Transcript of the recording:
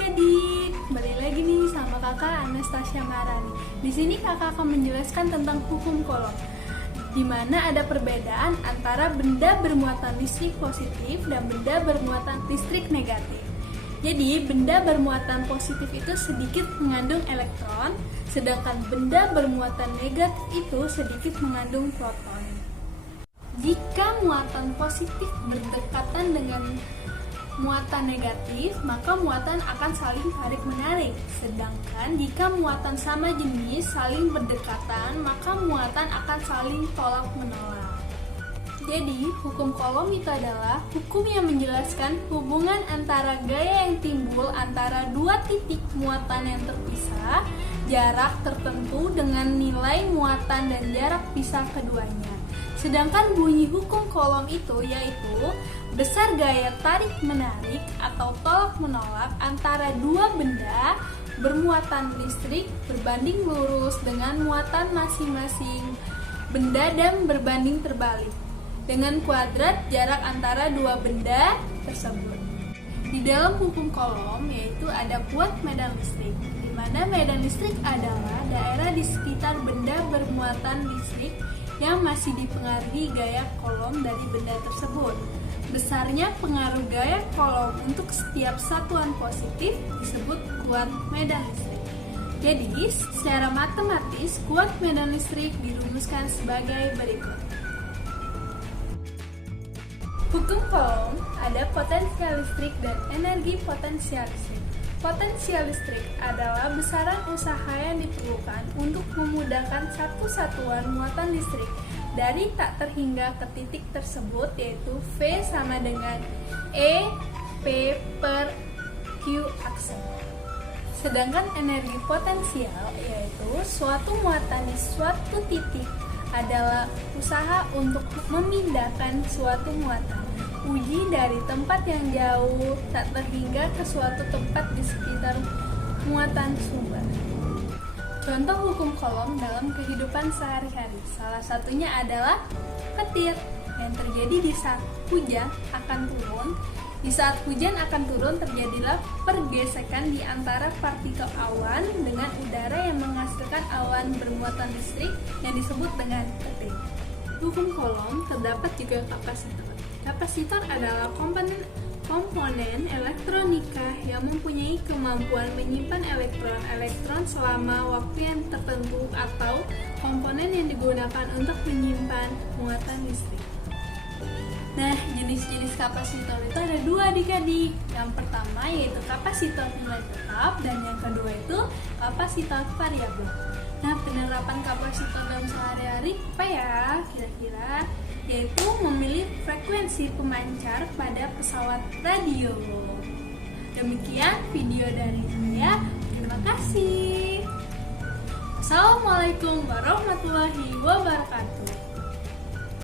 adik-adik, kembali lagi nih sama kakak Anastasia Marani. Di sini kakak akan menjelaskan tentang hukum Coulomb, di mana ada perbedaan antara benda bermuatan listrik positif dan benda bermuatan listrik negatif. Jadi, benda bermuatan positif itu sedikit mengandung elektron, sedangkan benda bermuatan negatif itu sedikit mengandung proton. Jika muatan positif berdekatan dengan muatan negatif, maka muatan akan saling tarik-menarik. Sedangkan jika muatan sama jenis saling berdekatan, maka muatan akan saling tolak-menolak. Jadi, hukum Coulomb itu adalah hukum yang menjelaskan hubungan antara gaya yang timbul antara dua titik muatan yang terpisah, jarak tertentu dengan nilai muatan dan jarak pisah keduanya. Sedangkan bunyi hukum Coulomb itu yaitu besar gaya tarik-menarik atau tolak-menolak antara dua benda bermuatan listrik berbanding lurus dengan muatan masing-masing benda dan berbanding terbalik dengan kuadrat jarak antara dua benda tersebut. Di dalam hukum Coulomb yaitu ada kuat medan listrik, di mana medan listrik adalah daerah di sekitar benda bermuatan listrik yang masih dipengaruhi gaya Coulomb dari benda tersebut. Besarnya pengaruh gaya Coulomb untuk setiap satuan positif disebut kuat medan listrik. Jadi, secara matematis, kuat medan listrik dirumuskan sebagai berikut. Hukum Coulomb ada potensial listrik dan energi potensial listrik. Potensial listrik adalah besaran usaha yang diperlukan untuk memudahkan satu satuan muatan listrik dari tak terhingga ke titik tersebut, yaitu V sama dengan E P per Q aksen. Sedangkan energi potensial yaitu suatu muatan di suatu titik adalah usaha untuk memindahkan suatu muatan. Uji dari tempat yang jauh tak terhingga ke suatu tempat di sekitar muatan sumber. Contoh hukum Coulomb dalam kehidupan sehari-hari, salah satunya adalah petir yang terjadi di saat hujan akan turun. Di saat hujan akan turun terjadilah pergesekan di antara partikel awan dengan udara yang menghasilkan awan bermuatan listrik yang disebut dengan petir. Hukum Coulomb terdapat juga kapasitor. Kapasitor adalah komponen elektronika yang mempunyai kemampuan menyimpan elektron-elektron selama waktu yang tertentu atau komponen yang digunakan untuk menyimpan muatan listrik. Nah, jenis-jenis kapasitor itu ada dua adik-adik. Yang pertama yaitu kapasitor nilai tetap dan yang kedua itu kapasitor variabel. Nah, penerapan kapasitor dalam sehari-hari apa ya kira-kira? Yaitu memilih frekuensi pemancar pada pesawat radio. Demikian video dari saya. Terima kasih. Assalamualaikum warahmatullahi wabarakatuh.